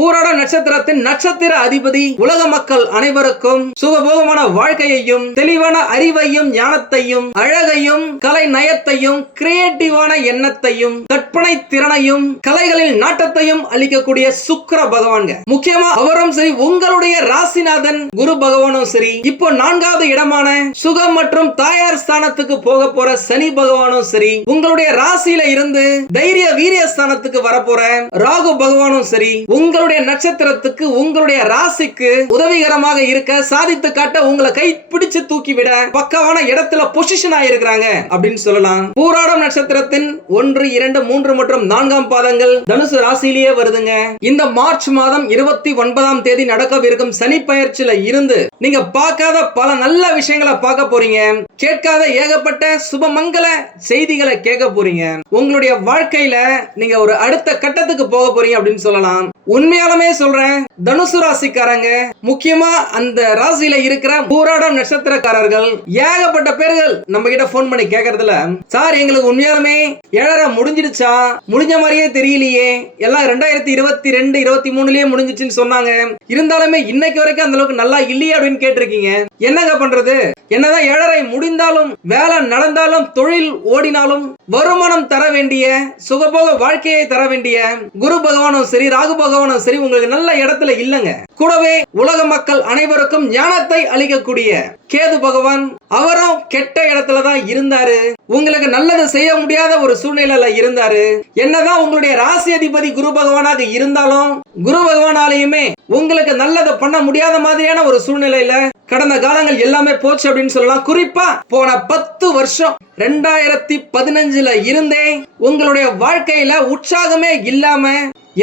பூரட நட்சத்திரத்தின் நட்சத்திர அதிபதி உலக மக்கள் அனைவருக்கும் சுகபோகமான வாழ்க்கையையும் தெளிவான அறிவையும் ஞானத்தையும் அழகையும் கலை நயத்தையும் கிரியேட்டிவான எண்ணத்தையும் கற்பனை திறனையும் கலைகளில் நாட்டத்தையும் அளிக்கக்கூடிய சுக்கர பகவான்க முக்கியமா அவரும் சரி உங்களுடைய ராசிநாதன் குரு பகவானும் சரி இப்போ நான்காவது இடமான சுகம் மற்றும் தாயார் ஸ்தானத்துக்கு போக போற சனி பகவானும் சரி உங்களுடைய ராசியில இருந்து தைரிய வீரிய ஸ்தானத்துக்கு வரப்போற ராகு பகவானும் சரி உங்களுடைய உங்களுடைய நட்சத்திரத்துக்கு உங்களுடைய ராசிக்கு உதவிகரமாக இருக்க சாதித்து காட்ட உங்களை கை பிடிச்சு தூக்கிவிட பக்கவான இடத்துல பொசிஷன் ஆயிருக்கிறாங்க அப்படின்னு சொல்லலாம் பூராடம் நட்சத்திரத்தின் ஒன்று இரண்டு மூன்று மற்றும் நான்காம் பாதங்கள் தனுசு ராசியிலேயே வருதுங்க இந்த மார்ச் மாதம் இருபத்தி ஒன்பதாம் தேதி நடக்கவிருக்கும் சனி பயிற்சியில இருந்து நீங்க பார்க்காத பல நல்ல விஷயங்களை பார்க்க போறீங்க கேட்காத ஏகப்பட்ட சுபமங்கல செய்திகளை கேட்க போறீங்க உங்களுடைய வாழ்க்கையில நீங்க ஒரு அடுத்த கட்டத்துக்கு போக போறீங்க அப்படின்னு சொல்லலாம் உண்மை உண்மையாலுமே சொல்றேன் தனுசு ராசிக்காரங்க முக்கியமா அந்த ராசியில இருக்கிற போராடம் நட்சத்திரக்காரர்கள் ஏகப்பட்ட பேர்கள் நம்ம கிட்ட போன் பண்ணி கேக்குறதுல சார் எங்களுக்கு உண்மையாலுமே ஏழரை முடிஞ்சிடுச்சா முடிஞ்ச மாதிரியே தெரியலையே எல்லாம் ரெண்டாயிரத்தி இருபத்தி ரெண்டு இருபத்தி மூணுலயே முடிஞ்சிச்சுன்னு சொன்னாங்க இருந்தாலுமே இன்னைக்கு வரைக்கும் அந்த அளவுக்கு நல்லா இல்லையே அப்படின்னு கேட்டிருக்கீங்க என்னங்க பண்றது என்னதான் ஏழரை முடிந்தாலும் வேலை நடந்தாலும் தொழில் ஓடினாலும் வருமானம் தர வேண்டிய சுகபோக வாழ்க்கையை தர வேண்டிய குரு பகவானும் சரி ராகு பகவானும் சரி உங்களுக்கு நல்ல இடத்துல இல்லைங்க கூடவே உலக மக்கள் அனைவருக்கும் ஞானத்தை அளிக்கக்கூடிய கேது பகவான் அவரும் கெட்ட இடத்துல தான் இருந்தாரு உங்களுக்கு நல்லது செய்ய முடியாத ஒரு சூழ்நிலையில இருந்தாரு என்னதான் உங்களுடைய ராசி அதிபதி குரு பகவானாக இருந்தாலும் குரு பகவானாலையுமே உங்களுக்கு நல்லது பண்ண முடியாத மாதிரியான ஒரு சூழ்நிலையில கடந்த காலங்கள் எல்லாமே போச்சு அப்படின்னு சொல்லலாம் குறிப்பா போன பத்து வருஷம் ரெண்டாயிரத்தி பதினஞ்சுல இருந்தே உங்களுடைய வாழ்க்கையில உற்சாகமே இல்லாம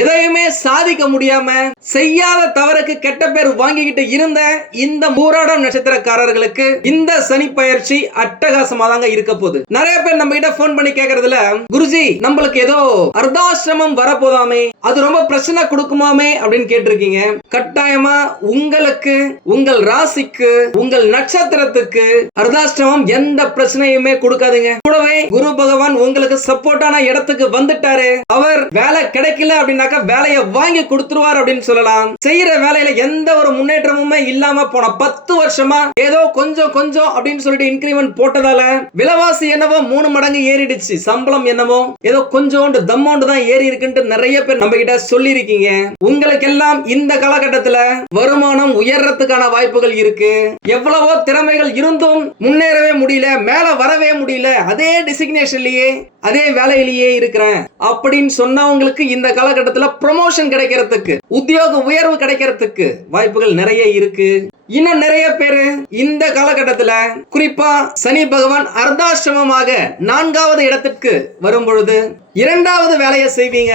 எதையுமே சாதிக்க முடியாம செய்யாத தவறுக்கு கெட்ட பேர் வாங்கிக்கிட்டு இருந்த இந்த மூராடம் நட்சத்திரக்காரர்களுக்கு இந்த சனி பயிற்சி அட்டகாசமா தாங்க இருக்க போகுது நிறைய பேர் நம்ம கிட்ட போன் பண்ணி கேக்குறதுல குருஜி நம்மளுக்கு ஏதோ அர்த்தாசிரமம் வரப்போதாமே அது ரொம்ப பிரச்சனை கொடுக்குமாமே அப்படின்னு கேட்டிருக்கீங்க கட்டாயமா உங்களுக்கு உங்கள் ராசிக்கு உங்கள் நட்சத்திரத்துக்கு அர்த்தாஷ்டமம் எந்த பிரச்சனையுமே கொடுக்காதுங்க கூடவே குரு பகவான் உங்களுக்கு சப்போர்ட்டான இடத்துக்கு வந்துட்டாரு அவர் வேலை கிடைக்கல அப்படின்னா அப்படின்னாக்கா வேலையை வாங்கி கொடுத்துருவார் அப்படின்னு சொல்லலாம் செய்யற வேலையில எந்த ஒரு முன்னேற்றமுமே இல்லாம போன பத்து வருஷமா ஏதோ கொஞ்சம் கொஞ்சம் அப்படின்னு சொல்லிட்டு இன்கிரிமெண்ட் போட்டதால விலைவாசி என்னவோ மூணு மடங்கு ஏறிடுச்சு சம்பளம் என்னவோ ஏதோ கொஞ்சோண்டு தம்மோண்டு தான் ஏறி இருக்குன்ட்டு நிறைய பேர் நம்ம கிட்ட சொல்லி இருக்கீங்க உங்களுக்கு எல்லாம் இந்த காலகட்டத்துல வருமானம் உயர்றதுக்கான வாய்ப்புகள் இருக்கு எவ்வளவோ திறமைகள் இருந்தும் முன்னேறவே முடியல மேல வரவே முடியல அதே டிசிக்னேஷன்லயே அதே வேலையிலேயே இருக்கிறேன் அப்படின்னு சொன்னவங்களுக்கு இந்த காலகட்டத்தில் உத்தியோகத்துல ப்ரொமோஷன் கிடைக்கிறதுக்கு உத்தியோக உயர்வு கிடைக்கிறதுக்கு வாய்ப்புகள் நிறைய இருக்கு இன்னும் நிறைய பேரு இந்த காலகட்டத்துல குறிப்பா சனி பகவான் அர்த்தாசிரமமாக நான்காவது இடத்திற்கு வரும் பொழுது இரண்டாவது வேலையை செய்வீங்க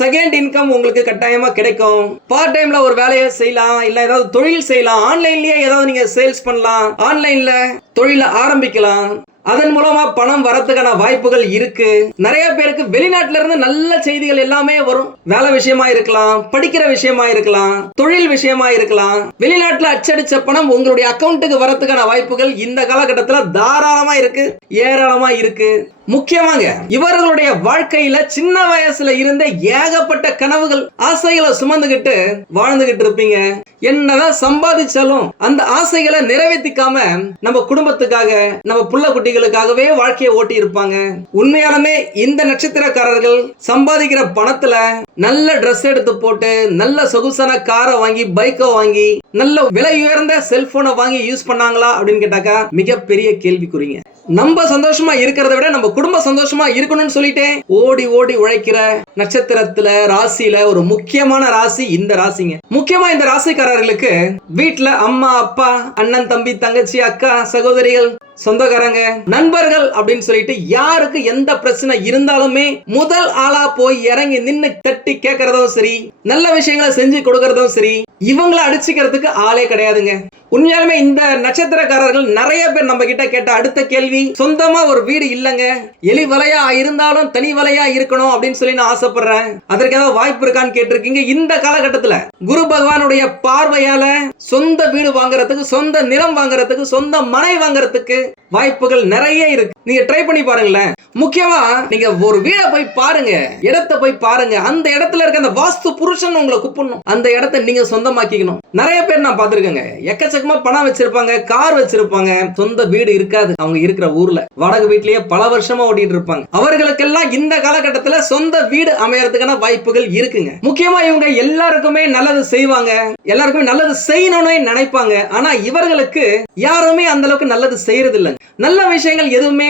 செகண்ட் இன்கம் உங்களுக்கு கட்டாயமா கிடைக்கும் பார்ட் டைம்ல ஒரு வேலையை செய்யலாம் இல்ல ஏதாவது தொழில் செய்யலாம் ஆன்லைன்லயே ஏதாவது நீங்க சேல்ஸ் பண்ணலாம் ஆன்லைன்ல தொழில ஆரம்பிக்கலாம் அதன் மூலமா பணம் வரத்துக்கான வாய்ப்புகள் இருக்கு நிறைய பேருக்கு வெளிநாட்டுல இருந்து நல்ல செய்திகள் எல்லாமே வரும் வேலை விஷயமா இருக்கலாம் படிக்கிற விஷயமா இருக்கலாம் தொழில் விஷயமா இருக்கலாம் வெளிநாட்டுல அச்சடிச்ச பணம் உங்களுடைய அக்கௌண்ட்டுக்கு வரத்துக்கான வாய்ப்புகள் இந்த காலகட்டத்தில் தாராளமா இருக்கு ஏராளமா இருக்கு முக்கியமாங்க இவர்களுடைய வாழ்க்கையில சின்ன வயசுல இருந்த ஏகப்பட்ட கனவுகள் ஆசைகளை சுமந்துகிட்டு வாழ்ந்துகிட்டு இருப்பீங்க என்னதான் சம்பாதிச்சாலும் அந்த ஆசைகளை நிறைவேற்றிக்காம நம்ம குடும்பத்துக்காக நம்ம புள்ள குட்டிகளுக்காகவே வாழ்க்கையை ஓட்டி இருப்பாங்க உண்மையாலுமே இந்த நட்சத்திரக்காரர்கள் சம்பாதிக்கிற பணத்துல நல்ல ட்ரெஸ் எடுத்து போட்டு நல்ல சொகுசான காரை வாங்கி பைக்கை வாங்கி நல்ல விலை உயர்ந்த செல்போனை வாங்கி யூஸ் பண்ணாங்களா அப்படின்னு கேட்டாக்கா மிகப்பெரிய கேள்விக்குறிங்க நம்ம சந்தோஷமா இருக்கிறத விட நம்ம குடும்ப சந்தோஷமா இருக்கணும்னு சொல்லிட்டு ஓடி ஓடி உழைக்கிற நட்சத்திரத்துல ராசியில ஒரு முக்கியமான ராசி இந்த ராசிங்க முக்கியமா இந்த ராசிக்காரர்களுக்கு வீட்டுல அம்மா அப்பா அண்ணன் தம்பி தங்கச்சி அக்கா சகோதரிகள் சொந்தக்காரங்க நண்பர்கள் அப்படின்னு சொல்லிட்டு யாருக்கு எந்த பிரச்சனை இருந்தாலுமே முதல் ஆளா போய் இறங்கி நின்னு தட்டி கேட்கறதும் சரி நல்ல விஷயங்களை செஞ்சு கொடுக்கறதும் சரி இவங்களை அடிச்சுக்கிறதுக்கு ஆளே கிடையாதுங்க உண்மையாலுமே இந்த நட்சத்திரக்காரர்கள் நிறைய பேர் நம்ம கிட்ட கேட்ட அடுத்த கேள்வி மனைவி சொந்தமா ஒரு வீடு இல்லைங்க எலி வலையா இருந்தாலும் தனி வலையா இருக்கணும் அப்படின்னு சொல்லி நான் ஆசைப்படுறேன் அதற்கு ஏதாவது வாய்ப்பு இருக்கான்னு கேட்டிருக்கீங்க இந்த காலகட்டத்தில் குரு பகவானுடைய பார்வையால சொந்த வீடு வாங்குறதுக்கு சொந்த நிலம் வாங்குறதுக்கு சொந்த மனை வாங்குறதுக்கு வாய்ப்புகள் நிறைய இருக்கு நீங்க ட்ரை பண்ணி பாருங்களேன் முக்கியமா நீங்க ஒரு வீடை போய் பாருங்க இடத்த போய் பாருங்க அந்த இடத்துல இருக்க அந்த வாஸ்து புருஷன் உங்களை கூப்பிடணும் அந்த இடத்த நீங்க சொந்தமாக்கிக்கணும் நிறைய பேர் நான் பார்த்துருக்கேங்க எக்கச்சக்கமா பணம் வச்சிருப்பாங்க கார் வச்சிருப்பாங்க சொந்த வீடு இருக்காது அவங்க இருக்கிற ஊர்ல வடகு வீட்லயே பல வருஷமா ஓடிட்டு இருப்பாங்க அவர்களுக்கெல்லாம் இந்த காலகட்டத்துல சொந்த வீடு அமையறதுக்கான வாய்ப்புகள் இருக்குங்க முக்கியமா இவங்க எல்லாருக்குமே நல்லது செய்வாங்க எல்லாருக்குமே நல்லது செய்யணும்னு நினைப்பாங்க ஆனா இவர்களுக்கு யாருமே அந்த அளவுக்கு நல்லது செய்யறது இல்லைங்க நல்ல விஷயங்கள் எதுவுமே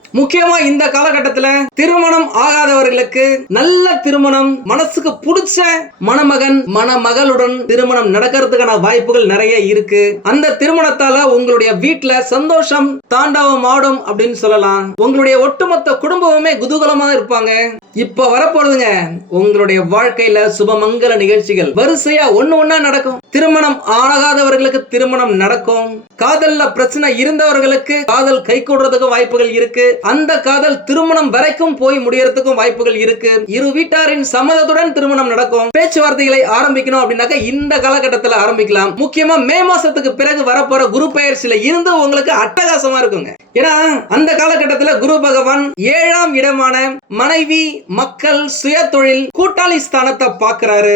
முக்கியமா இந்த காலகட்டத்துல திருமணம் ஆகாதவர்களுக்கு நல்ல திருமணம் மனசுக்கு பிடிச்ச மணமகன் மணமகளுடன் திருமணம் நடக்கிறதுக்கான வாய்ப்புகள் நிறைய இருக்கு அந்த திருமணத்தால உங்களுடைய வீட்டுல சந்தோஷம் தாண்டவம் ஆடும் அப்படின்னு சொல்லலாம் உங்களுடைய ஒட்டுமொத்த குடும்பமுமே குதூகலமா இருப்பாங்க இப்ப வரப்போறதுங்க உங்களுடைய வாழ்க்கையில சுபமங்கல நிகழ்ச்சிகள் வரிசையா ஒண்ணு ஒன்னா நடக்கும் திருமணம் ஆகாதவர்களுக்கு திருமணம் நடக்கும் காதல்ல பிரச்சனை இருந்தவர்களுக்கு காதல் கை கூடுறதுக்கு வாய்ப்புகள் இருக்கு அந்த காதல் திருமணம் வரைக்கும் போய் முடியறதுக்கும் வாய்ப்புகள் இருக்கு இரு வீட்டாரின் சம்மதத்துடன் திருமணம் நடக்கும் பேச்சுவார்த்தைகளை ஆரம்பிக்கணும் அப்படின்னாக்க இந்த காலகட்டத்தில் ஆரம்பிக்கலாம் முக்கியமா மே மாசத்துக்கு பிறகு வரப்போற குரு பெயர்ச்சியில இருந்து உங்களுக்கு அட்டகாசமா இருக்குங்க ஏன்னா அந்த காலகட்டத்தில் குரு பகவான் ஏழாம் இடமான மனைவி மக்கள் சுய தொழில் கூட்டாளி ஸ்தானத்தை பார்க்கிறாரு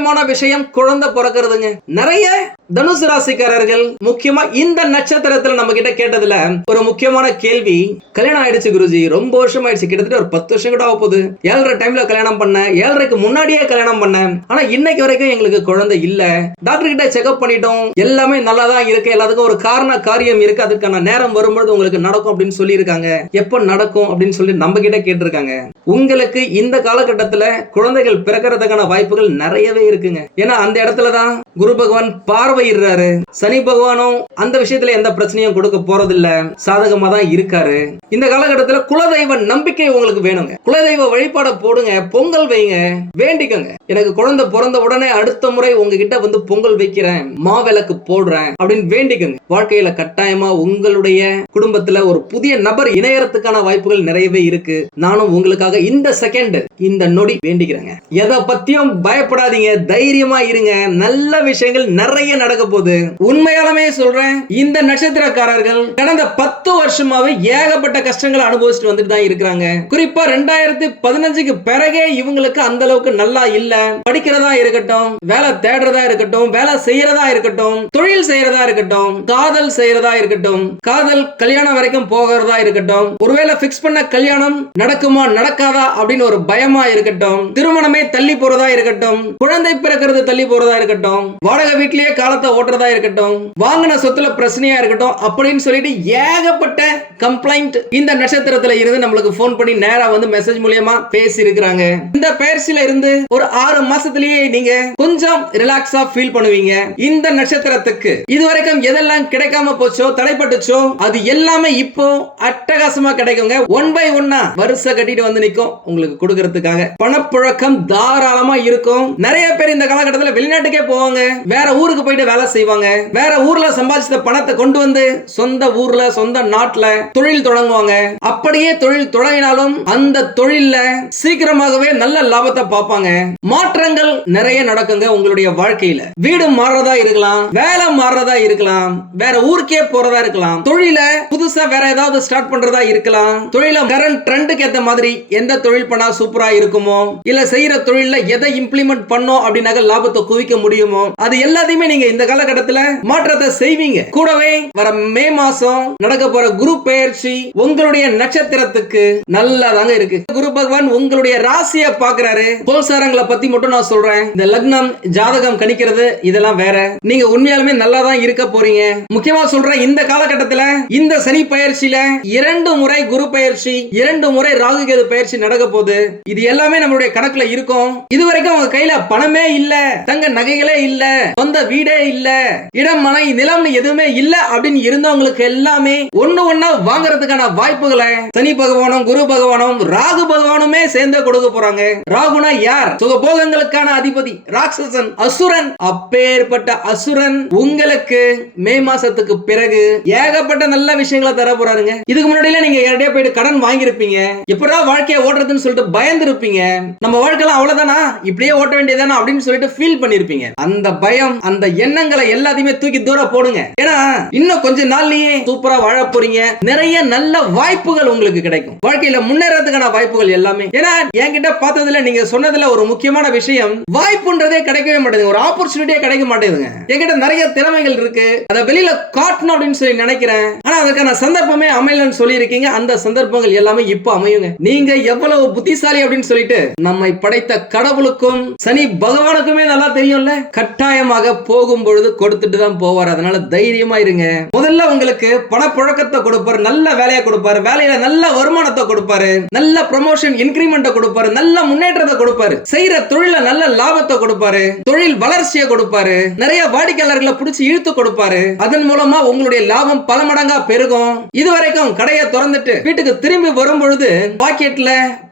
முக்கியமான விஷயம் குழந்தை பிறக்கிறதுங்க நிறைய தனுசு ராசிக்காரர்கள் முக்கியமா இந்த நட்சத்திரத்துல நம்ம கிட்ட கேட்டதுல ஒரு முக்கியமான கேள்வி கல்யாணம் ஆயிடுச்சு குருஜி ரொம்ப வருஷம் ஆயிடுச்சு கிட்டத்தட்ட ஒரு பத்து வருஷம் கூட ஆக போகுது ஏழரை டைம்ல கல்யாணம் பண்ண ஏழரைக்கு முன்னாடியே கல்யாணம் பண்ண ஆனா இன்னைக்கு வரைக்கும் எங்களுக்கு குழந்தை இல்ல டாக்டர் கிட்ட செக்அப் பண்ணிட்டோம் எல்லாமே நல்லா தான் இருக்கு எல்லாத்துக்கும் ஒரு காரண காரியம் இருக்கு அதுக்கான நேரம் வரும்பொழுது உங்களுக்கு நடக்கும் அப்படின்னு சொல்லியிருக்காங்க எப்ப நடக்கும் அப்படின்னு சொல்லி நம்ம கிட்ட கேட்டிருக்காங்க உங்களுக்கு இந்த காலகட்டத்துல குழந்தைகள் பிறக்கிறதுக்கான வாய்ப்புகள் நிறையவே இருக்குங்க ஏன்னா அந்த இடத்துல தான் குரு பகவான் பார்வையிடுறாரு சனி பகவானும் அந்த விஷயத்துல எந்த பிரச்சனையும் கொடுக்க போறதில்ல சாதகமா தான் இருக்காரு இந்த காலகட்டத்துல குலதெய்வ நம்பிக்கை உங்களுக்கு வேணுங்க குலதெய்வ வழிபாட போடுங்க பொங்கல் வைங்க வேண்டிக்கோங்க எனக்கு குழந்தை பிறந்த உடனே அடுத்த முறை உங்ககிட்ட வந்து பொங்கல் வைக்கிறேன் மாவிளக்கு போடுறேன் அப்படின்னு வேண்டிக்கோங்க வாழ்க்கையில கட்டாயமா உங்களுடைய குடும்பத்துல ஒரு புதிய நபர் இணையறதுக்கான வாய்ப்புகள் நிறையவே இருக்கு நானும் உங்களுக்காக இந்த செகண்ட் இந்த நொடி வேண்டிக்கிறேங்க எதை பத்தியும் பயப்படாதீங்க தைரியமா இருங்க நல்ல விஷயங்கள் நிறைய நடக்க போகுது உண்மையாலுமே சொல்றேன் இந்த நட்சத்திரக்காரர்கள் கடந்த பத்து வருஷமாவே ஏகப்பட்ட கஷ்டங்களை அனுபவிச்சுட்டு வந்துட்டு தான் இருக்கிறாங்க குறிப்பா ரெண்டாயிரத்தி பதினஞ்சுக்கு பிறகே இவங்களுக்கு அந்த அளவுக்கு நல்லா இல்ல படிக்கிறதா இருக்கட்டும் வேலை தேடுறதா இருக்கட்டும் வேலை செய்யறதா இருக்கட்டும் தொழில் செய்யறதா இருக்கட்டும் காதல் செய்யறதா இருக்கட்டும் காதல் கல்யாணம் வரைக்கும் போகிறதா இருக்கட்டும் ஒருவேளை பிக்ஸ் பண்ண கல்யாணம் நடக்குமா நடக்காதா அப்படின்னு ஒரு பயமா இருக்கட்டும் திருமணமே தள்ளி போறதா இருக்கட்டும் குழந்தை பிறக்கிறது தள்ளி போறதா இருக்கட்டும் வாடகை வீட்லயே காலத்தை ஓட்டுறதா இருக்கட்டும் வாங்கின சொத்துல பிரச்சனையா இருக்கட்டும் அப்படின்னு சொல்லிட்டு ஏகப்பட்ட கம்ப்ளைண்ட் இந்த நட்சத்திரத்துல இருந்து நம்மளுக்கு போன் பண்ணி நேரா வந்து மெசேஜ் மூலியமா பேசி இருக்கிறாங்க இந்த பயிற்சியில இருந்து ஒரு ஆறு மாசத்திலேயே நீங்க கொஞ்சம் ரிலாக்ஸா ஃபீல் பண்ணுவீங்க இந்த நட்சத்திரத்துக்கு இதுவரைக்கும் எதெல்லாம் கிடைக்காம போச்சோ தடைப்பட்டுச்சோ அது எல்லாமே இப்போ அட்டகாசமா கிடைக்குங்க ஒன் பை ஒன்னா வருஷ கட்டிட்டு வந்து நிற்கும் உங்களுக்கு கொடுக்கறதுக்காக பணப்புழக்கம் தாராளமா இருக்கும் நிறைய பேர் இந்த காலகட்டத்தில் வெளிநாட்டுக்கே போவாங்க வேற ஊருக்கு போயிட்டு வேலை செய்வாங்க வேற ஊர்ல சம்பாதிச்ச பணத்தை கொண்டு வந்து சொந்த ஊர்ல சொந்த நாட்டுல தொழில் தொடங்குவாங்க அப்படியே தொழில் தொடங்கினாலும் அந்த தொழில்ல சீக்கிரமாகவே நல்ல லாபத்தை பார்ப்பாங்க மாற்றங்கள் நிறைய நடக்குங்க உங்களுடைய வாழ்க்கையில வீடு மாறுறதா இருக்கலாம் வேலை மாறுறதா இருக்கலாம் வேற ஊருக்கே போறதா இருக்கலாம் தொழில புதுசா வேற ஏதாவது ஸ்டார்ட் பண்றதா இருக்கலாம் தொழில கரண்ட் ட்ரெண்டுக்கு ஏத்த மாதிரி எந்த தொழில் பண்ணா சூப்பரா இருக்குமோ இல்ல செய்யற தொழில எதை இம்ப்ளிமெண்ட் பண்ணோம் அப்படின்னாக்க லாபத்தை குவிக்க முடியுமோ இருக்கும் அது எல்லாத்தையுமே நீங்க இந்த காலகட்டத்தில் மாற்றத்தை செய்வீங்க கூடவே வர மே மாசம் நடக்க போற குரு பயிற்சி உங்களுடைய நட்சத்திரத்துக்கு நல்லா இருக்கு குரு பகவான் உங்களுடைய ராசியை பாக்குறாரு போல்சாரங்களை பத்தி மட்டும் நான் சொல்றேன் இந்த லக்னம் ஜாதகம் கணிக்கிறது இதெல்லாம் வேற நீங்க உண்மையாலுமே நல்லா தான் இருக்க போறீங்க முக்கியமா சொல்றேன் இந்த காலகட்டத்துல இந்த சனி பயிற்சியில இரண்டு முறை குரு பயிற்சி இரண்டு முறை ராகு கேது பயிற்சி நடக்க போகுது இது எல்லாமே நம்மளுடைய கணக்குல இருக்கும் இது வரைக்கும் உங்க கையில பணமே இல்ல தங்க நகைகளே இல்ல இல்ல சொந்த வீடே இல்ல இடம் மனை நிலம் எதுவுமே இல்ல அப்படின்னு இருந்தவங்களுக்கு எல்லாமே ஒண்ணு ஒன்னா வாங்குறதுக்கான வாய்ப்புகளை சனி பகவானும் குரு பகவானும் ராகு பகவானுமே சேர்ந்து கொடுக்க போறாங்க ராகுனா யார் சுக போகங்களுக்கான அதிபதி ராட்சசன் அசுரன் அப்பேற்பட்ட அசுரன் உங்களுக்கு மே மாசத்துக்கு பிறகு ஏகப்பட்ட நல்ல விஷயங்களை தர போறாருங்க இதுக்கு முன்னாடியில நீங்க யார்டே போயிட்டு கடன் வாங்கியிருப்பீங்க எப்படா வாழ்க்கையை ஓடுறதுன்னு சொல்லிட்டு பயந்து இருப்பீங்க நம்ம வாழ்க்கை எல்லாம் அவ்வளவுதானா இப்படியே ஓட்ட வேண்டியதானா அப்படின்னு சொல்லிட்டு ஃபீல் பண்ணிருப்பீங்க அந்த அந்த பயம் அந்த எண்ணங்களை எல்லாத்தையுமே தூக்கி தூரம் போடுங்க ஏன்னா இன்னும் கொஞ்ச நாள்லயே சூப்பரா வாழ போறீங்க நிறைய நல்ல வாய்ப்புகள் உங்களுக்கு கிடைக்கும் வாழ்க்கையில முன்னேறதுக்கான வாய்ப்புகள் எல்லாமே ஏன்னா என்கிட்ட பார்த்ததுல நீங்க சொன்னதுல ஒரு முக்கியமான விஷயம் வாய்ப்புன்றதே கிடைக்கவே மாட்டேங்குது ஒரு ஆப்பர்ச்சுனிட்டியே கிடைக்க மாட்டேங்குதுங்க என்கிட்ட நிறைய திறமைகள் இருக்கு அதை வெளியில காட்டணும் அப்படின்னு சொல்லி நினைக்கிறேன் ஆனா அதுக்கான சந்தர்ப்பமே அமையலன்னு சொல்லி இருக்கீங்க அந்த சந்தர்ப்பங்கள் எல்லாமே இப்ப அமையுங்க நீங்க எவ்வளவு புத்திசாலி அப்படின்னு சொல்லிட்டு நம்மை படைத்த கடவுளுக்கும் சனி பகவானுக்குமே நல்லா தெரியும்ல கட்ட கட்டாயமாக போகும் பொழுது கொடுத்துட்டு தான் போவார் அதனால தைரியமா இருங்க முதல்ல உங்களுக்கு பணப்புழக்கத்தை கொடுப்பாரு நல்ல வேலையை கொடுப்பாரு வேலையில நல்ல வருமானத்தை கொடுப்பாரு நல்ல ப்ரொமோஷன் இன்கிரிமெண்ட்டை கொடுப்பாரு நல்ல முன்னேற்றத்தை கொடுப்பாரு செய்யற தொழில நல்ல லாபத்தை கொடுப்பாரு தொழில் வளர்ச்சியை கொடுப்பாரு நிறைய வாடிக்கையாளர்களை பிடிச்சி இழுத்து கொடுப்பாரு அதன் மூலமா உங்களுடைய லாபம் பல மடங்கா பெருகும் இது வரைக்கும் கடையை திறந்துட்டு வீட்டுக்கு திரும்பி வரும் பொழுது பாக்கெட்ல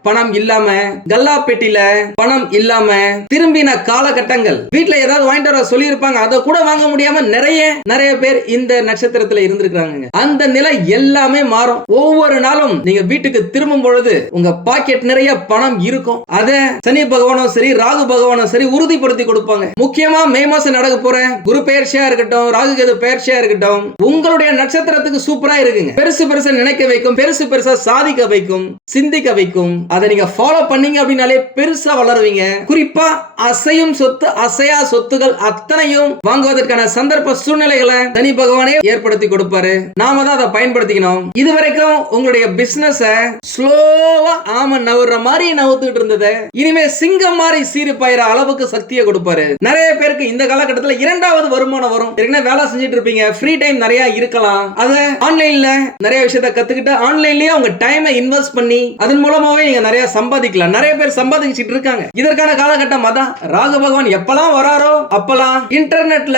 பணம் இல்லாம கல்லா பெட்டில பணம் இல்லாம திரும்பின காலகட்டங்கள் வீட்டுல ஏதாவது வாங்கிட்டு வர சொல்லி இருப்பாங்க அதை கூட வாங்க முடியாம நிறைய நிறைய பேர் இந்த நட்சத்திரத்துல இருந்திருக்காங்க அந்த நிலை எல்லாமே மாறும் ஒவ்வொரு நாளும் நீங்க வீட்டுக்கு திரும்பும் பொழுது உங்க பாக்கெட் நிறைய பணம் இருக்கும் அத சனி பகவானும் சரி ராகு பகவானும் சரி உறுதிப்படுத்தி கொடுப்பாங்க முக்கியமா மே மாசம் நடக்க போற குரு பெயர்ச்சியா இருக்கட்டும் ராகு கேது பெயர்ச்சியா இருக்கட்டும் உங்களுடைய நட்சத்திரத்துக்கு சூப்பரா இருக்குங்க பெருசு பெருசா நினைக்க வைக்கும் பெருசு பெருசா சாதிக்க வைக்கும் சிந்திக்க வைக்கும் அதை நீங்க ஃபாலோ பண்ணீங்க அப்படின்னாலே பெருசா வளருவீங்க குறிப்பா அசையும் சொத்து அசையா சொத்துகள் அத்தனையும் வாங்குவதற்கான சந்தர்ப்ப சூழ்நிலைகளை தனி பகவானே ஏற்படுத்தி கொடுப்பாரு நாம தான் அதை பயன்படுத்திக்கணும் இது வரைக்கும் உங்களுடைய பிசினஸ் ஸ்லோவா ஆம நவுற மாதிரி நவுத்துக்கிட்டு இருந்தது இனிமே சிங்கம் மாதிரி சீரு பயிர அளவுக்கு சக்தியை கொடுப்பாரு நிறைய பேருக்கு இந்த காலகட்டத்தில் இரண்டாவது வருமானம் வரும் ஏற்கனவே வேலை செஞ்சுட்டு இருப்பீங்க ஃப்ரீ டைம் நிறைய இருக்கலாம் அதை ஆன்லைன்ல நிறைய விஷயத்த கத்துக்கிட்டு ஆன்லைன்லயே உங்க டைமை இன்வெஸ்ட் பண்ணி அதன் மூலமாவே நீங்க நிறைய சம்பாதிக்கலாம் நிறைய பேர் சம்பாதிச்சுட்டு இருக்காங்க இதற்கான காலகட்டம் அதான் ராகு பகவான் எப்பெல்லாம் வராரோ அப்பெல்லாம் இன்டர்நெட்ல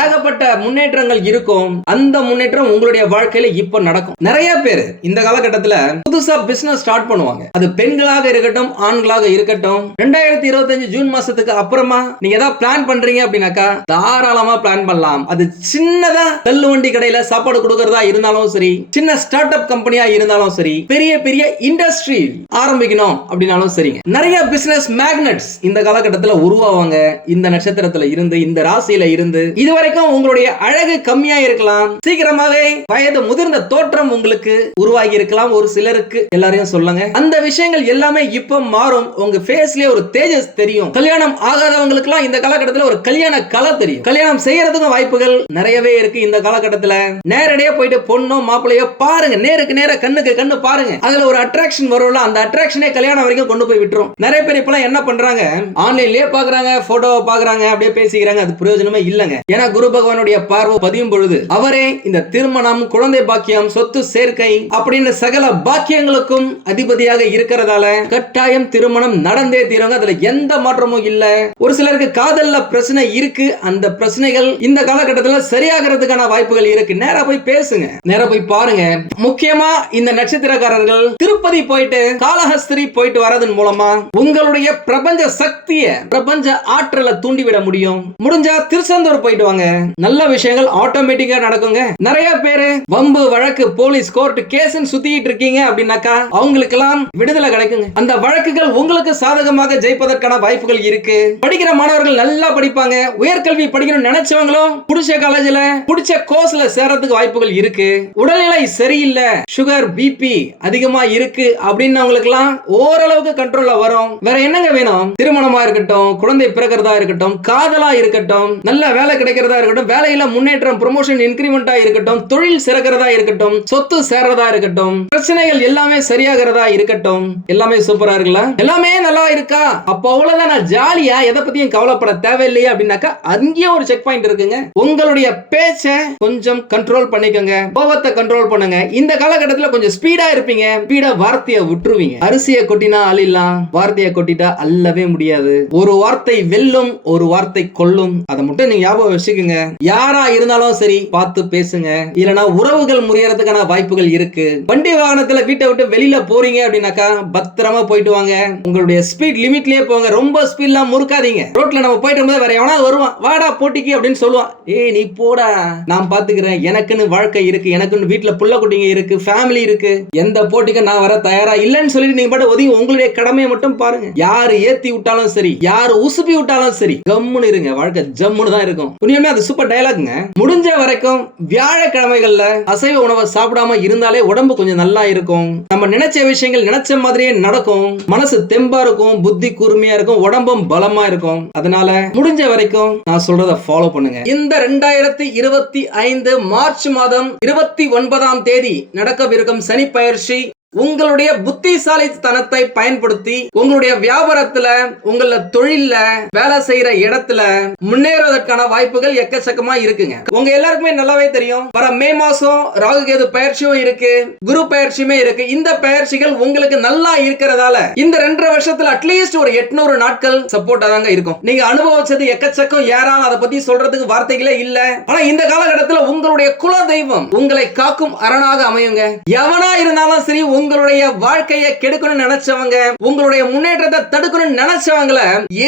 ஏகப்பட்ட முன்னேற்றங்கள் இருக்கும் அந்த முன்னேற்றம் உங்களுடைய வாழ்க்கையில இப்ப நடக்கும் நிறைய பேர் இந்த காலகட்டத்துல புதுசா பிசினஸ் ஸ்டார்ட் பண்ணுவாங்க அது பெண்களாக இருக்கட்டும் ஆண்களாக இருக்கட்டும் ரெண்டாயிரத்தி இருபத்தஞ்சு ஜூன் மாசத்துக்கு அப்புறமா நீங்க ஏதாவது பிளான் பண்றீங்க அப்படின்னாக்கா தாராளமா பிளான் பண்ணலாம் அது சின்னதா தள்ளு வண்டி கடையில சாப்பாடு கொடுக்கறதா இருந்தாலும் சரி சின்ன ஸ்டார்ட் அப் கம்பெனியா இருந்தாலும் சரி பெரிய பெரிய இண்டஸ்ட்ரி ஆரம்பிக்கணும் அப்படின்னாலும் சரிங்க நிறைய பிசினஸ் மேக்னட்ஸ் இந்த காலகட்டத்தில் நட்சத்திரத்துல உருவாவாங்க இந்த நட்சத்திரத்துல இருந்து இந்த ராசியில இருந்து இது வரைக்கும் உங்களுடைய அழகு கம்மியா இருக்கலாம் சீக்கிரமாவே வயது முதிர்ந்த தோற்றம் உங்களுக்கு உருவாகி இருக்கலாம் ஒரு சிலருக்கு எல்லாரையும் சொல்லுங்க அந்த விஷயங்கள் எல்லாமே இப்ப மாறும் உங்க ஃபேஸ்லயே ஒரு தேஜஸ் தெரியும் கல்யாணம் ஆகாதவங்களுக்கு எல்லாம் இந்த காலகட்டத்துல ஒரு கல்யாண கலை தெரியும் கல்யாணம் செய்யறதுக்கும் வாய்ப்புகள் நிறையவே இருக்கு இந்த காலகட்டத்துல நேரடியா போயிட்டு பொண்ணோ மாப்பிள்ளையோ பாருங்க நேருக்கு நேர கண்ணுக்கு கண்ணு பாருங்க அதுல ஒரு அட்ராக்ஷன் வரும்ல அந்த அட்ராக்ஷனே கல்யாணம் வரைக்கும் கொண்டு போய் விட்டுரும் நிறைய பேர் இப்ப என்ன பண்றாங்க ஆன்லைன் மொபைல்லேயே பாக்குறாங்க போட்டோவை பாக்குறாங்க அப்படியே பேசிக்கிறாங்க அது பிரயோஜனமே இல்லைங்க ஏன்னா குரு பகவானுடைய பார்வை பதியும் பொழுது அவரே இந்த திருமணம் குழந்தை பாக்கியம் சொத்து சேர்க்கை அப்படின்னு சகல பாக்கியங்களுக்கும் அதிபதியாக இருக்கிறதால கட்டாயம் திருமணம் நடந்தே தீரங்க அதுல எந்த மாற்றமும் இல்ல ஒரு சிலருக்கு காதல்ல பிரச்சனை இருக்கு அந்த பிரச்சனைகள் இந்த காலகட்டத்தில் சரியாகிறதுக்கான வாய்ப்புகள் இருக்கு நேரா போய் பேசுங்க நேரா போய் பாருங்க முக்கியமா இந்த நட்சத்திரக்காரர்கள் திருப்பதி போயிட்டு காலஹஸ்திரி போயிட்டு வரதன் மூலமா உங்களுடைய பிரபஞ்ச சக்தியை பிரபஞ்ச ஆற்றலை தூண்டிவிட முடியும் முடிஞ்சா திருச்செந்தூர் போயிட்டு வாங்க நல்ல விஷயங்கள் ஆட்டோமேட்டிக்கா நடக்குங்க நிறைய பேரு வம்பு வழக்கு போலீஸ் கோர்ட் கேஸ் சுத்திட்டு இருக்கீங்க அப்படின்னாக்கா அவங்களுக்கு எல்லாம் விடுதலை கிடைக்குங்க அந்த வழக்குகள் உங்களுக்கு சாதகமாக ஜெயிப்பதற்கான வாய்ப்புகள் இருக்கு படிக்கிற மாணவர்கள் நல்லா படிப்பாங்க உயர்கல்வி படிக்கணும்னு நினைச்சவங்களும் புடிச்ச காலேஜ்ல புடிச்ச கோர்ஸ்ல சேர்றதுக்கு வாய்ப்புகள் இருக்கு உடல்நிலை சரியில்லை சுகர் பிபி அதிகமா இருக்கு அப்படின்னு அவங்களுக்கு எல்லாம் ஓரளவுக்கு கண்ட்ரோல்ல வரும் வேற என்னங்க வேணும் திருமணமா இருக்கட்டும் இருக்கட்டும் குழந்தை பிறக்கிறதா இருக்கட்டும் காதலா இருக்கட்டும் நல்ல வேலை கிடைக்கிறதா இருக்கட்டும் வேலையில முன்னேற்றம் ப்ரொமோஷன் இன்கிரிமெண்டா இருக்கட்டும் தொழில் சிறக்கிறதா இருக்கட்டும் சொத்து சேர்றதா இருக்கட்டும் பிரச்சனைகள் எல்லாமே சரியாகிறதா இருக்கட்டும் எல்லாமே சூப்பரா இருக்குல்ல எல்லாமே நல்லா இருக்கா அப்ப அவ்வளவுதான் நான் ஜாலியா எதை பத்தியும் கவலைப்பட தேவையில்லையா அப்படின்னாக்கா அங்கேயும் ஒரு செக் பாயிண்ட் இருக்குங்க உங்களுடைய பேச்சை கொஞ்சம் கண்ட்ரோல் பண்ணிக்கோங்க கோபத்தை கண்ட்ரோல் பண்ணுங்க இந்த காலகட்டத்தில் கொஞ்சம் ஸ்பீடா இருப்பீங்க ஸ்பீடா வார்த்தையை விட்டுருவீங்க அரிசியை கொட்டினா அழிலாம் வார்த்தையை கொட்டிட்டா அல்லவே முடியாது ஒரு வார்த்தை வெல்லும் ஒரு வார்த்தை கொல்லும் அதை மட்டும் நீங்க ஞாபகம் வச்சுக்கோங்க யாரா இருந்தாலும் சரி பார்த்து பேசுங்க இல்லைன்னா உறவுகள் முறையறதுக்கான வாய்ப்புகள் இருக்கு வண்டி வாகனத்துல வீட்டை விட்டு வெளியில போறீங்க அப்படின்னாக்கா பத்திரமா போயிட்டு வாங்க உங்களுடைய ஸ்பீட் லிமிட்லயே போங்க ரொம்ப ஸ்பீட்லாம் முறுக்காதீங்க ரோட்ல நம்ம போயிட்டு போது வேற எவனாவது வருவான் வாடா போட்டிக்கு அப்படின்னு சொல்லுவான் ஏய் நீ போடா நான் பாத்துக்கிறேன் எனக்குன்னு வாழ்க்கை இருக்கு எனக்குன்னு வீட்டுல புள்ள குட்டிங்க இருக்கு ஃபேமிலி இருக்கு எந்த போட்டிக்கு நான் வர தயாரா இல்லைன்னு சொல்லிட்டு நீங்க பாட்டு ஒதுங்கி உங்களுடைய கடமையை மட்டும் பாருங்க யாரு ஏத்தி விட்டாலும் சரி யார் உசுப்பி விட்டாலும் சரி கம்முன்னு இருங்க வாழ்க்கை ஜம்முன்னு தான் இருக்கும் உண்மையுமே அது சூப்பர் டயலாக்ங்க முடிஞ்ச வரைக்கும் வியாழக்கிழமைகள்ல அசைவ உணவை சாப்பிடாம இருந்தாலே உடம்பு கொஞ்சம் நல்லா இருக்கும் நம்ம நினைச்ச விஷயங்கள் நினைச்ச மாதிரியே நடக்கும் மனசு தெம்பா இருக்கும் புத்தி கூர்மையா இருக்கும் உடம்பும் பலமா இருக்கும் அதனால முடிஞ்ச வரைக்கும் நான் சொல்றதை ஃபாலோ பண்ணுங்க இந்த ரெண்டாயிரத்தி இருபத்தி ஐந்து மார்ச் மாதம் இருபத்தி ஒன்பதாம் தேதி நடக்கவிருக்கும் சனி பயிற்சி உங்களுடைய புத்திசாலித்தனத்தை பயன்படுத்தி உங்களுடைய வியாபாரத்துல உங்கள தொழில்ல வேலை செய்யற இடத்துல முன்னேறுவதற்கான வாய்ப்புகள் எக்கச்சக்கமா இருக்குங்க உங்க எல்லாருக்குமே நல்லாவே தெரியும் வர மே மாசம் ராகு கேது பயிற்சியும் இருக்கு குரு பயிற்சியுமே இருக்கு இந்த பயிற்சிகள் உங்களுக்கு நல்லா இருக்கிறதால இந்த ரெண்டரை வருஷத்துல அட்லீஸ்ட் ஒரு எட்நூறு நாட்கள் சப்போர்ட்டா தாங்க இருக்கும் நீங்க அனுபவிச்சது எக்கச்சக்கம் ஏறாம் அதை பத்தி சொல்றதுக்கு வார்த்தைகளே இல்ல ஆனா இந்த காலகட்டத்துல உங்களுடைய குல தெய்வம் உங்களை காக்கும் அரணாக அமையுங்க எவனா இருந்தாலும் சரி உங்களுடைய வாழ்க்கையை கெடுக்கணும்னு நினைச்சவங்க உங்களுடைய முன்னேற்றத்தை தடுக்கணும்னு நினைச்சவங்கள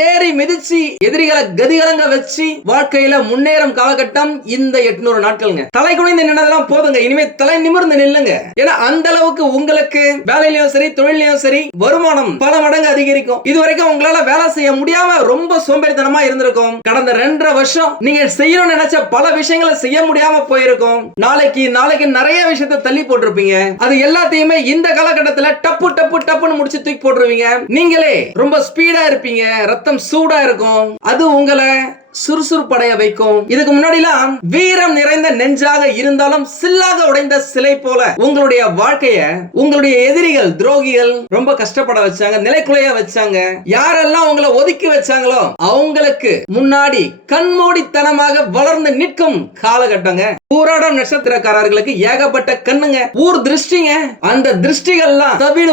ஏறி மிதிச்சு எதிரிகளை கதிகலங்க வச்சு வாழ்க்கையில முன்னேறும் காலகட்டம் இந்த எட்நூறு நாட்களுங்க தலை குனிந்து நின்னதெல்லாம் போதுங்க இனிமே தலை நிமிர்ந்து நில்லுங்க ஏன்னா அந்த அளவுக்கு உங்களுக்கு வேலையிலயும் சரி தொழிலையும் சரி வருமானம் பல மடங்கு அதிகரிக்கும் இது வரைக்கும் உங்களால வேலை செய்ய முடியாம ரொம்ப சோம்பேறித்தனமா இருந்திருக்கும் கடந்த ரெண்டரை வருஷம் நீங்க செய்யணும்னு நினைச்ச பல விஷயங்களை செய்ய முடியாம போயிருக்கும் நாளைக்கு நாளைக்கு நிறைய விஷயத்தை தள்ளி போட்டிருப்பீங்க அது எல்லாத்தையுமே இந்த இந்த காலகட்டத்தில் டப்பு டப்பு டப்புன்னு முடிச்சு தூக்கி போட்டுருவீங்க நீங்களே ரொம்ப ஸ்பீடா இருப்பீங்க ரத்தம் சூடா இருக்கும் அது உங்களை சுறுசுறுப்படைய வைக்கும் இதுக்கு முன்னாடி எல்லாம் வீரம் நிறைந்த நெஞ்சாக இருந்தாலும் சில்லாக உடைந்த சிலை போல உங்களுடைய வாழ்க்கைய உங்களுடைய எதிரிகள் துரோகிகள் ரொம்ப கஷ்டப்பட வச்சாங்க நிலைக்குலைய வச்சாங்க யாரெல்லாம் உங்களை ஒதுக்கி வச்சாங்களோ அவங்களுக்கு முன்னாடி கண்மூடித்தனமாக வளர்ந்து நிற்கும் காலகட்டங்க போராடம் நட்சத்திரக்காரர்களுக்கு ஏகப்பட்ட கண்ணுங்க ஊர் திருஷ்டிங்க அந்த திருஷ்டிகள்லாம் தவிடு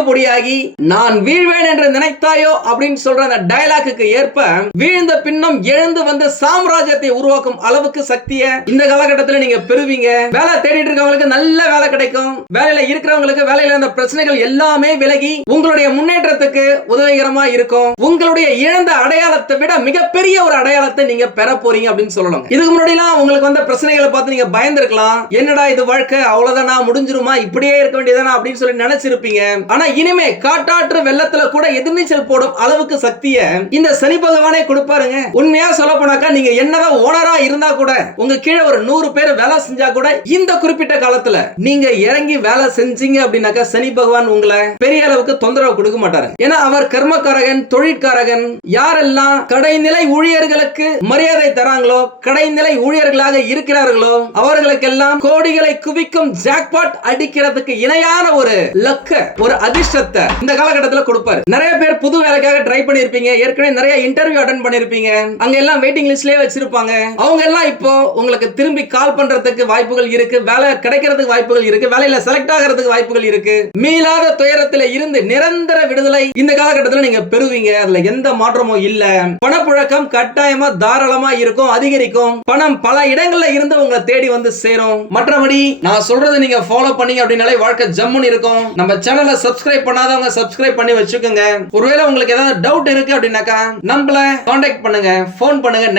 நான் வீழ்வேன் என்று நினைத்தாயோ அப்படின்னு சொல்ற அந்த டயலாக்கு ஏற்ப வீழ்ந்த பின்னம் எழுந்து வந்த சாம்ராஜ்யத்தை உருவாக்கும் அளவுக்கு சக்தியை இந்த காலகட்டத்தில் நீங்க பெறுவீங்க வேலை தேடிட்டு இருக்கவங்களுக்கு நல்ல வேலை கிடைக்கும் வேலையில இருக்கிறவங்களுக்கு வேலையில அந்த பிரச்சனைகள் எல்லாமே விலகி உங்களுடைய முன்னேற்றத்துக்கு உதவிகரமா இருக்கும் உங்களுடைய இழந்த அடையாளத்தை விட மிகப்பெரிய ஒரு அடையாளத்தை நீங்க பெற போறீங்க அப்படின்னு சொல்லணும் இதுக்கு முன்னாடி எல்லாம் உங்களுக்கு வந்த பிரச்சனைகளை பார்த்து நீங்க பயந்துருக்கலாம் என்னடா இது வாழ்க்கை அவ்வளவுதானா முடிஞ்சிருமா இப்படியே இருக்க வேண்டியதானா அப்படின்னு சொல்லி நினைச்சிருப்பீங்க ஆனா இனிமே காட்டாற்று வெள்ளத்துல கூட எதிர்நீச்சல் போடும் அளவுக்கு சக்தியை இந்த சனி பகவானே கொடுப்பாருங்க உண்மையா சொல்ல போனா பாமக நீங்க என்னதான் ஓனரா இருந்தா கூட உங்க கீழே ஒரு நூறு பேர் வேலை செஞ்சா கூட இந்த குறிப்பிட்ட காலத்துல நீங்க இறங்கி வேலை செஞ்சீங்க அப்படின்னாக்கா சனி பகவான் உங்களை பெரிய அளவுக்கு தொந்தரவு கொடுக்க மாட்டாரு ஏன்னா அவர் கர்மக்காரகன் தொழிற்காரகன் யாரெல்லாம் கடைநிலை ஊழியர்களுக்கு மரியாதை தராங்களோ கடைநிலை ஊழியர்களாக இருக்கிறார்களோ அவர்களுக்கெல்லாம் கோடிகளை குவிக்கும் ஜாக்பாட் அடிக்கிறதுக்கு இணையான ஒரு லக்க ஒரு அதிர்ஷ்டத்தை இந்த காலகட்டத்தில் கொடுப்பாரு நிறைய பேர் புது வேலைக்காக ட்ரை பண்ணிருப்பீங்க ஏற்கனவே நிறைய இன்டர்வியூ அட்டன் பண்ணிருப்பீங்க அங்க எல்லாம் வெயிட்டிங் லிஸ்ட்லயே வச்சிருப்பாங்க அவங்க எல்லாம் இப்போ உங்களுக்கு திரும்பி கால் பண்றதுக்கு வாய்ப்புகள் இருக்கு வேலை கிடைக்கிறதுக்கு வாய்ப்புகள் இருக்கு வேலையில செலக்ட் ஆகிறதுக்கு வாய்ப்புகள் இருக்கு மீளாத துயரத்துல இருந்து நிரந்தர விடுதலை இந்த காலகட்டத்தில் நீங்க பெறுவீங்க அதுல எந்த மாற்றமும் இல்ல பணப்புழக்கம் கட்டாயமா தாராளமா இருக்கும் அதிகரிக்கும் பணம் பல இடங்கள்ல இருந்து உங்களை தேடி வந்து சேரும் மற்றபடி நான் சொல்றதை நீங்க ஃபாலோ பண்ணீங்க அப்படின்னாலே வாழ்க்கை ஜம்முன்னு இருக்கும் நம்ம சேனலை சப்ஸ்கிரைப் பண்ணாதவங்க சப்ஸ்கிரைப் பண்ணி வச்சுக்கோங்க ஒருவேளை உங்களுக்கு ஏதாவது டவுட் இருக்கு அப்படின்னாக்கா நம்மள கான்டாக்ட் பண்ணுங்க ஃபோன் பண்ணுங்க